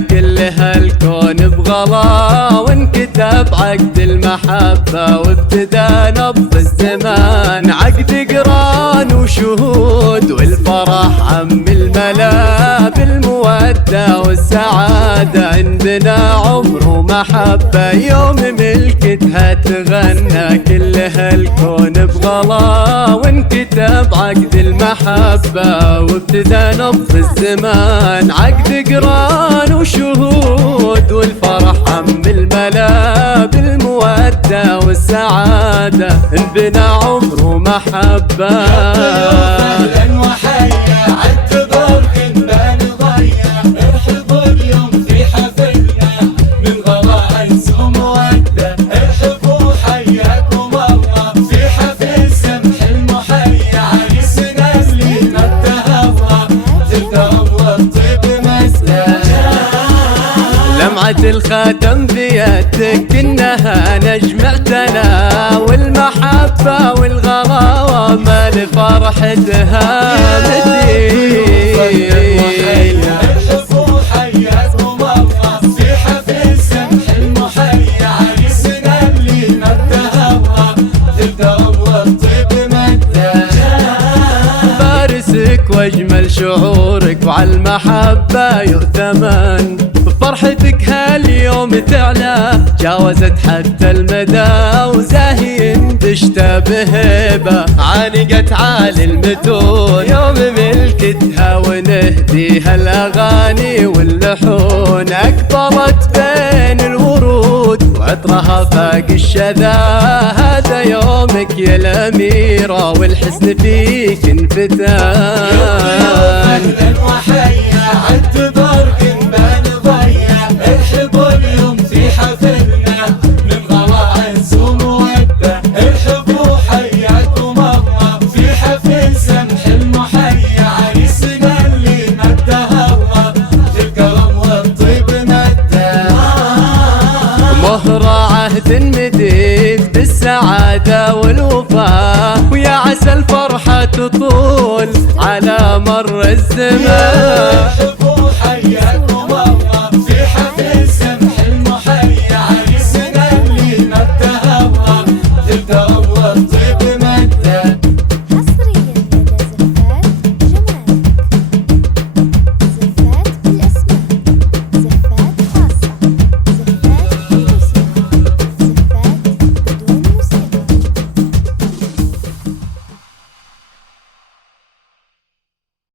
كل هالكون بغلا، وانكتب عقد المحبة وابتدى نبض الزمان. عقد قران وشهود والفرح عم الملا، بالمودة والسعادة عندنا عمر ومحبة. يوم ملكتها تغنى كل هالكون بغلا، وانكتب عقد المحبة وابتدى نبض الزمان. عقد قران وشهود والفرح عم الملا، بالمودة والسعادة انبنى عمر ومحبة. اهلا وحيا عالتبر كنا نضيع، ارحبوا اليوم في حفلنا من غلا انس ومودة. ارحبوا حياكم الله في حفل سمح المحيا، عريسنا اللي ما تهوى تلتهم والطيب مسلا. لمعة الخاتم بيدك إنها نجمعتنا، والمحبة والغلاوة ما لفرحتها مثيل. ارحبوا حياكم الله في حفل سمح المحيا، عريسنا اللي ما تهوى تلتهم والطيب مدة. فارسك واجمل شعورك وعلى المحبة يؤتمن. فرحتك هاليوم تعلى جاوزت حتى المدى، وزاهي تشتبه هبة عانقت عالي المتون. يوم ملكتها ونهديها الأغاني واللحون، أكبرت بين الورود وعطرها فاق الشذا. هذا يومك يا الأميرة والحسن فيك انفتان. اهلا وحيا عالتبر كنا نضيع، ارحبوا اليوم في حفلنا من غلا انس ومودة. ارحبوا حياكم الله في حفل سمح المحيا، عريسنا اللي ما تهوى الكرم والطيب مدة. مهر عهد مديد بالسعادة والوفاء، ويا عسى الفرحة تطول على مر الزمان.